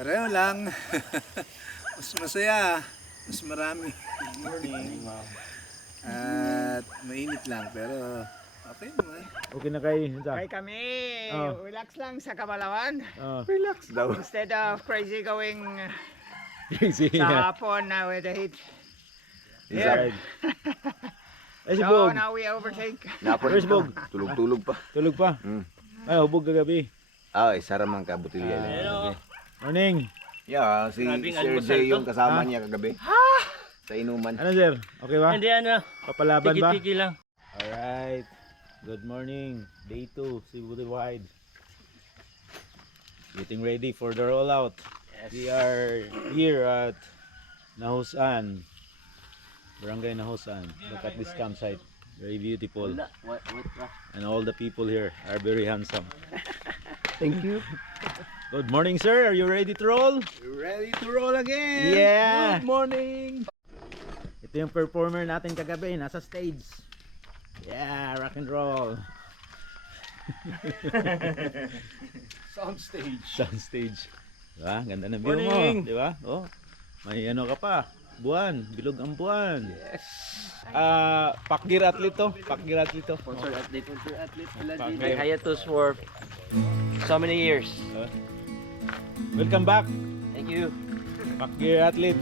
Pareho lang. Mas masaya. Mas marami. Good morning. At mainit lang pero okay naman. Okay na kayo. Kay kami, Oh. relax lang sa Kabalawan. Relax daw. Instead of crazy going Crazy. sa hapon now with the heat. Inside. Ay si So Bog. now we overtake. Where's Bog? Tulog-tulog pa. Tulog pa? Ay, hubog kagabi. Sara man ka butilya lang. Okay. Morning. Yeah, si Grabing Sir almusal Jay to. yung kasama niya kagabi. Sa inuman. Ano sir? Okay ba? Hindi ano, Papalaban ba? tiki-tiki lang. Alright. Good morning. Day 2, Cebu Wide. Getting ready for the rollout. We are here at Nahusan. Barangay Nahusan. Look at this campsite. Very beautiful. And all the people here are very handsome. Thank you. Good morning, sir. Are you ready to roll? Ready to roll again. Yeah. Good morning. Ito yung performer natin kagabi. Nasa stage. Yeah, rock and roll. Sound stage. Sound stage. Diba? Ganda ng view Morning. mo. Diba? Oh, may ano ka pa. Buwan. Bilog ang buwan. Yes. Pakgir athlete to. Pakgir athlete to. Sponsor athlete. Pakgir. Kay Hayatus for so many years. Welcome back. Thank you. Pakgir athlete.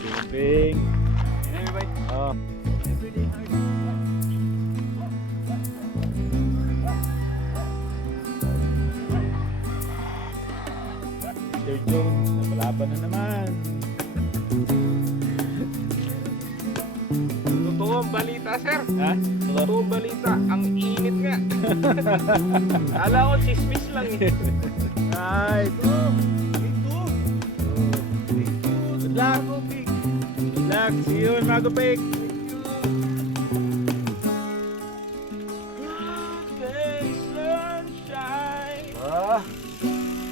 Jumping. Oh. Mr. Jones, napalaban na naman. Totoo ang balita, sir. Ha? Totoo ang balita. Ang init nga. Kala ko chismis lang eh. Right. Good luck. Good luck. See you in Magopig.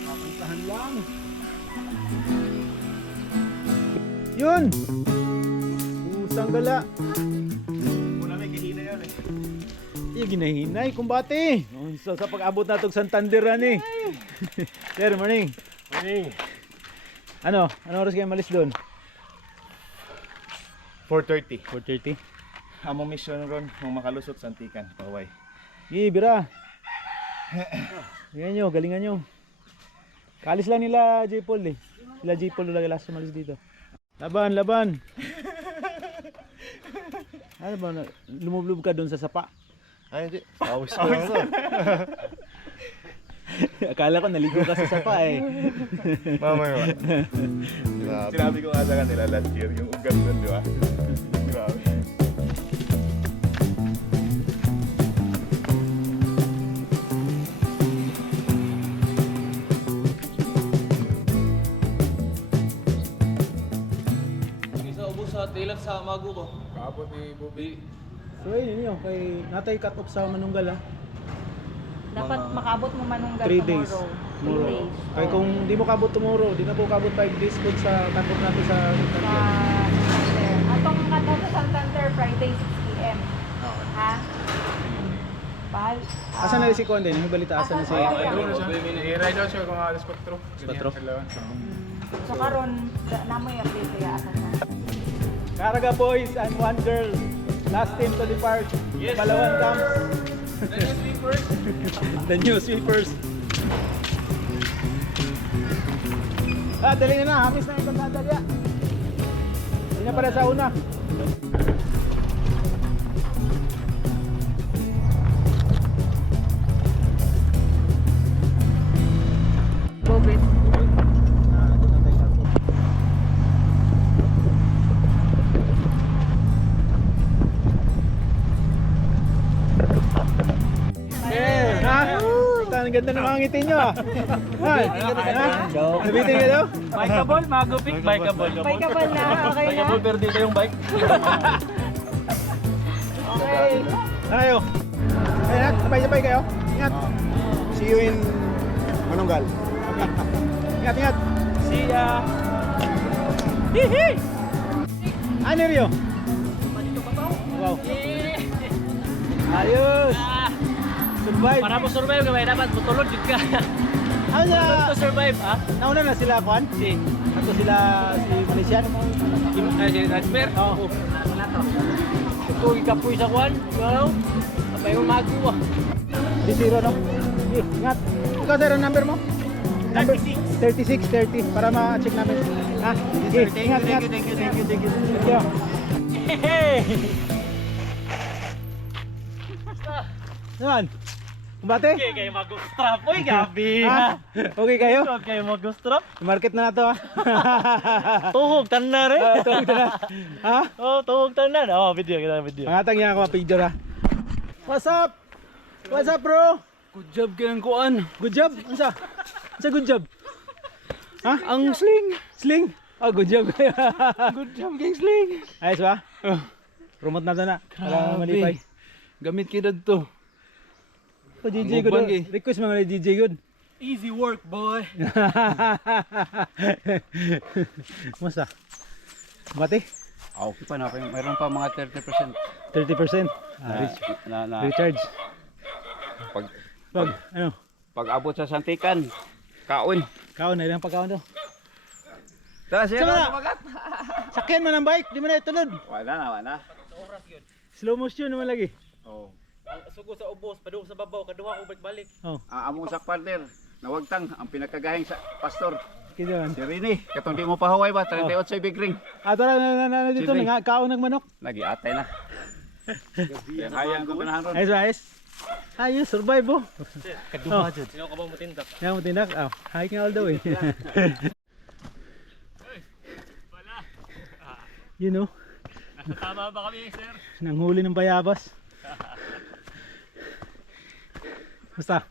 Kakantahan lang. Yun. Usang gala. Muna may kahina yan eh. Ginahinay, kumbate. Sa pag-abot na itong Santanderan eh. Sir, morning. Morning. Ano oras kayo malis doon? 4:30. 4:30. Among mission ron, mong makalusot sa Antikan, Paway. Bira. Galingan nyo, galingan nyo. Kalis lang nila J. Paul eh. Sila J. Paul lang last sumalis dito. Laban, laban. Ano ba, lumublob ka doon sa sapa? Ay, hindi. Awis ko lang ron. Akala ko naligo ka sa sapa eh. Mamaya. Sinabi ko nga sa kanila last year, yung ugat nun, di ba? Grabe. Isa ubos sa tilag sa mago ko. Kaabot ni Bobby. So ayun yun, kay natay cut off sa Manunggala. Dapat makabot mo manunggal 3 days. tomorrow. 3 days. Kaya kung di mo kabot tomorrow, di na po kabot 5 days po sa cut off natin sa Sa Santander. Atong kata sa Santander, Friday 6 p.m. Ha? Bahal. Asan na rin si Conde? May balita asan na si I-ride out siya kung alas 4. 4? So karon namoy update kaya asan na. Caraga boys and one girl. Last team to depart. Yes, Palawan camps. The new sleepers. The new sweepers. Dali na. Hamis na itong dadalya. Hindi na pala sa una. Bobit. Ang ganda ng mga ngiti nyo ah. Nabitin ka daw? Bikeable, magupik, bikeable. May kabal na, okay na. Bikeable, pero dito yung bike. Okay. Tayo. Ingat, sabay-sabay kayo. Ingat. See you in Manunggal. Ingat, ingat. See ya. Hihi! Ano Rio? Wow. Ayos. Survive. Para mo survive gamay dapat mutulod jud ka. Ano Tulod sila? to survive ha. Nauna na sila, Juan? Si. Ato sila si Malaysian. Si Nightmare. Oo. Ito ikapoy sa kwan. Wow. Abay mo magawa. Di zero, no? Sige, ingat. Ikaw, sir, ang number mo? Number 36, 30 para ma-check namin. Ha? Sige, ingat, ingat. Thank you. Hey! Naman? Kumbate? Okay kayo mag-strap. Uy, gabi. Ha? Okay kayo? Huwag kayo mag-strap. Market na to, ha? Tuhog tanan eh. Tuwag na. Ha? Oh, tuhog tanan. Oh, video kita video. Pangatang niya ako picture, ha? What's up? What's up, bro? Good job kayong kuan. Good job? Ansa? Ansa good job? Ha? Ang sling. Sling? Oh, good job. Good job kayong sling. Ayos ba? Promote na to na. Para Grabe. malipay. Gamit kita to. Oh, DJ good. Mukbang, Oh. eh. Request mga DJ good. Easy work, boy. Kumusta? Bati? Okay pa na, mayroon pa mga 30%. 30%. Recharge. Pag Ano? abot sa Santikan, kaon. Kaon na ilang pagkaon to. Tara siya Sama na. kumagat. Sakyan man ang bike, di mo na itunod. Wala. Slow motion naman lagi. Oh. Sugo sa ubos, padung sa babaw, kaduha ko balik. Oh, Among sak partner, nawagtang ang pinakagahing sa pastor. kito man. Si Rini, katong di mo pahuway ba, 38 sa big ring. Ato na dito Sige. nga kaon ng manok. Nagi-atay na. Hayang ko panahan ron. Ayos ba, ayos? Ayos, survive oh. Kaduha jud. Sino ka ba mo tindak? Yan mo tindak. Oh, hiking all the way. You know, Tama ba kami, sir? nanghuli ng bayabas. Musta?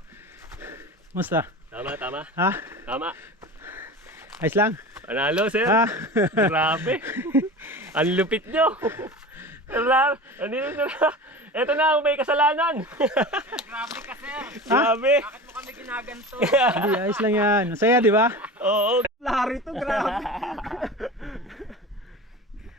Musta? Tama. Ha? Tama. Ayos lang? Panalo, sir. Ha? Grabe. Ang lupit nyo. Sir, andito sir. Ito na, may kasalanan. Grabe ka, sir. Grabe. Bakit mo kami ginaganto? Hindi, ayos lang yan. Masaya, di ba? Oo. Lari to, grabe.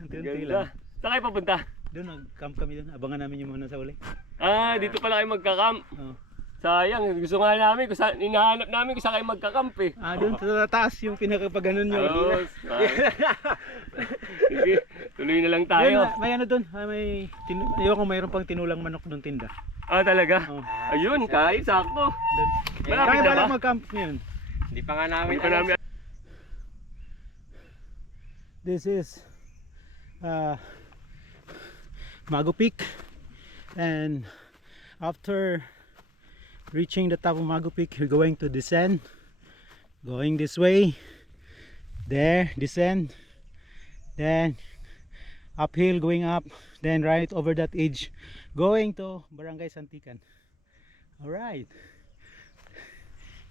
Unti-unti lang. Ganda. Saan kayo papunta? Doon, nag-camp kami doon. Abangan namin yung muna sa uli. Ah, dito pala kayo magkakamp. Oh. Sayang, gusto nga namin, hinahanap namin kung saan kayo magkakamp eh. Ah, doon sa taas, yung pinakapaganon nyo. Oo. Sige, tuloy na lang Doon, tayo. may ano doon, may ayaw ko mayroon pang tinulang manok doon tinda. Ah, talaga? Oh. Ayun, kahit sakto. Doon. Malapit Kaya na pala ba? mag-camp ngayon. Hindi pa namin. This is Mago Peak, and after reaching the top of Mago Peak, you're going to descend, going this way, there, descend, then uphill, going up, then right over that edge, going to Barangay Santikan. All right,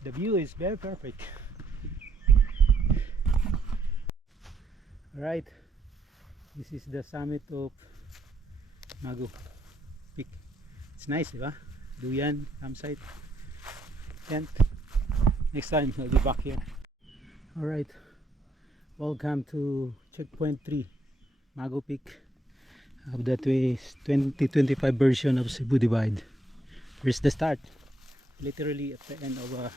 the view is very perfect. All right, this is the summit of Mago Peak. It's nice, di ba? Duyan, campsite, tent. Next time, I'll be back here. Alright, welcome to checkpoint 3, Mago Peak, of the 2025 version of Cebu Divide. Here's the start, literally at the end of a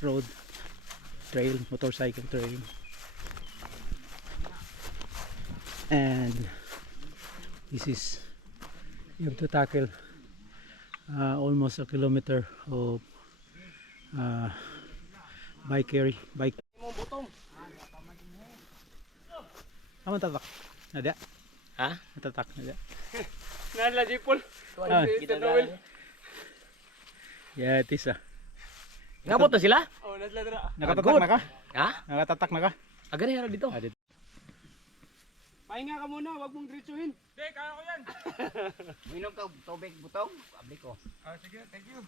road, trail, motorcycle trail. And this is, you have to tackle almost a kilometer of bike. Kamu tatak? Ada? Ha? Tatak ada? Nala, Jipol. Ah, ya, tisa. Ngabot na sila? Nakatatak na ka? Ha? Nakatatak na ka? Agad na dito. Ah, dito. Pahinga ka muna, wag mong diretsuhin. Hindi, kaya ko yan. Minom ka tubig butong, abli ko. Sige, thank you.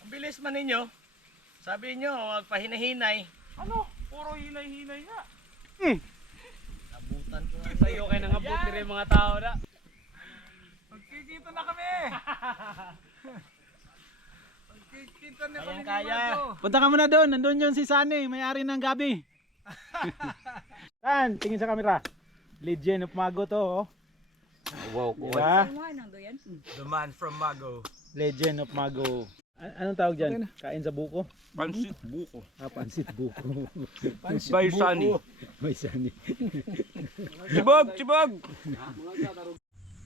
Ang bilis man ninyo. Sabi nyo, magpahinahinay. Ano? Puro hinay-hinay nga. Nabutan ko nga sa'yo, kaya nangabot nila yung mga tao na. Magkikita na kami! Magkikita na kami ni Mago. Punta ka muna doon. Nandun yun si Sunny, may-ari ng gabi. Saan? Tingin sa camera. Legend of Mago to, oh. Diba? The man from Mago. Legend of Mago. Anong tawag dyan? Kain sa buko? Pansit buko. Ah, pansit buko. By Sunny. May sani. Chibog! Chibog!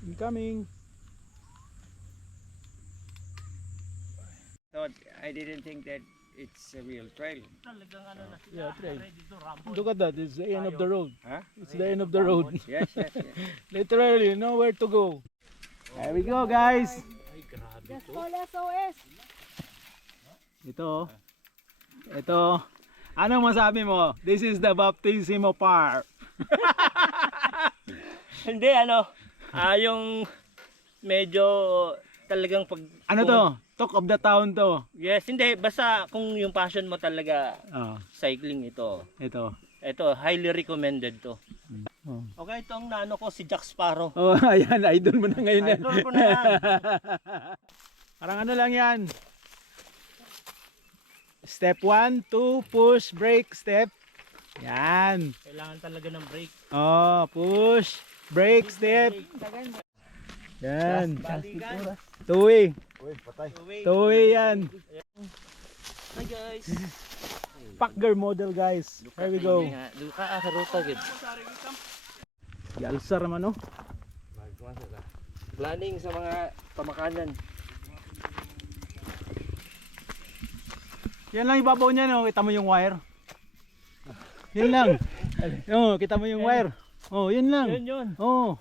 Incoming. Thought I didn't think that it's a real trail. Yeah, try. Look at that. It's the end of the road. Huh? It's the end of the road. Yes, yes, yes. Literally, nowhere to go. There we go, guys. Just call SOS. Ito. Ito. Anong masabi mo? This is the Baptismo Park. Hindi, yung medyo talagang pag... Ano to? Talk of the town to. Yes, hindi. Basta kung yung passion mo talaga, Oh, cycling ito. ito. Ito, highly recommended to. Oh. Okay, ito ang naano ko, si Jack Sparrow. Oh, ayan. Idol mo na ngayon. Idol ko na yan. Parang ano lang yan. Step 1, 2, push, brake, step. Yan. Kailangan talaga ng brake. Oh, push, brake, step. Yan. Two-way. Two-way yan. Hi guys. Packer model, guys. Here we go. Luka sa ruta gid. Yalsar man, no? Planning sa mga pamakanan. Yan lang ibabaw niya, no? Kita mo yung wire. Yan lang. Oh, kita mo yung wire. Oh, yun lang. Yun. Oh,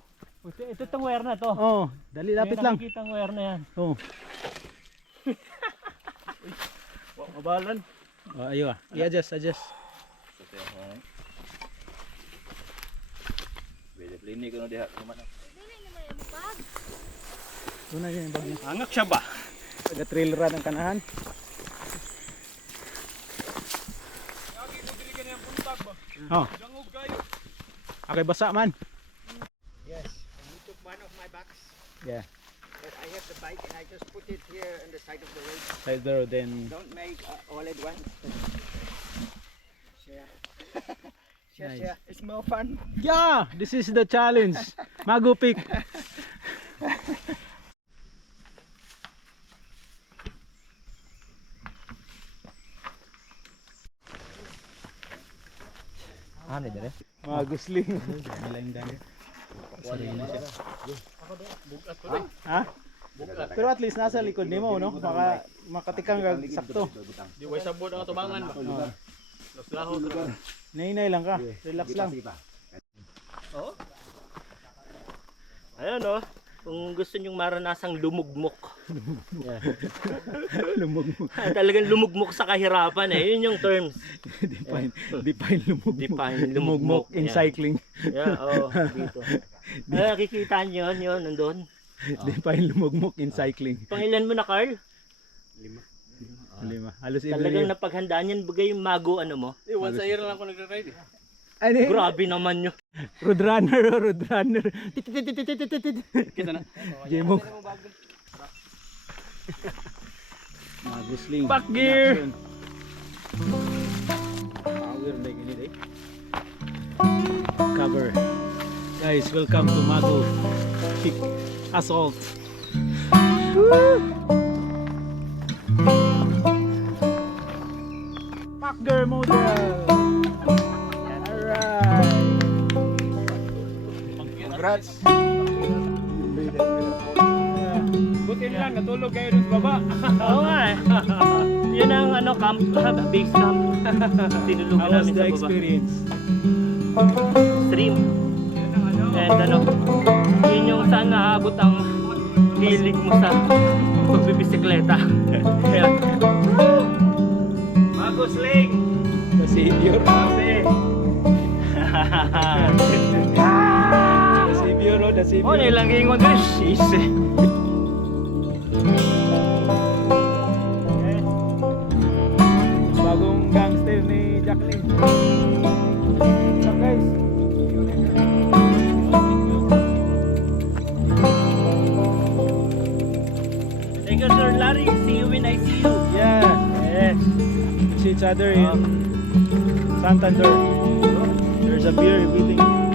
Ito itong wire na to. oh, dali lapit lang. Nakikita ang wire na yan. Oh. Mabalan. Oh, ayo ah. I-adjust, adjust. Linig ko na diha. Ito na yung bag niya. Angak siya ba? Taga-trail run ang kanahan. Oh. Okay, basa man. Yes. You took one of my bags. Yeah. But I have the bike and I just put it here on the side of the road. Side the road, then Don't make all at once. Share. Share, Nice. share. It's more fun. yeah, this is the challenge. Mago pick. Ano dire? Magusling. Ha? Pero at least nasa likod nimo, no? Makatikang kag sakto. Di way sabod ang tubangan ba? Oh. Laslaho. Nay-nay lang ka. Relax lang. Ayun kung gusto nyong maranasang lumugmok. Lumugmok. Talagang lumugmok sa kahirapan yun yung terms. Define lumugmok. Define Lumugmok in Yeah. cycling. Yeah, dito. Nakikita nyo yun, nandun. Define lumugmok in cycling. Pangilan mo na, Carl? 5. Halos Talagang every napaghandaan yan, bagay yung mago ano mo. Once a year lang ako nagre-ride. ano yun? Grabe naman nyo. Roadrunner, roadrunner. Kita na. Jemok. Magusling. Back gear. Power like any day. Cover. Guys, welcome to Mago Peak Assault. Packer model. Alright. Congrats. Buti lang, natulog kayo dun sa baba. Oo nga Yun ang camp, base camp. Tinulugan How was namin the sa baba. experience? Stream. And yun yung saan naabot ang hilig mo sa pagbibisikleta. Kaya, Magusling! The savior. The savior, oh, the savior. Nilang ingon din. Sisi. Bagong gangster ni Jacqueline. So guys, Thank you, Sir Larry. See you when I see you. yeah, Yes. see each other in Santander. There's a beer everything.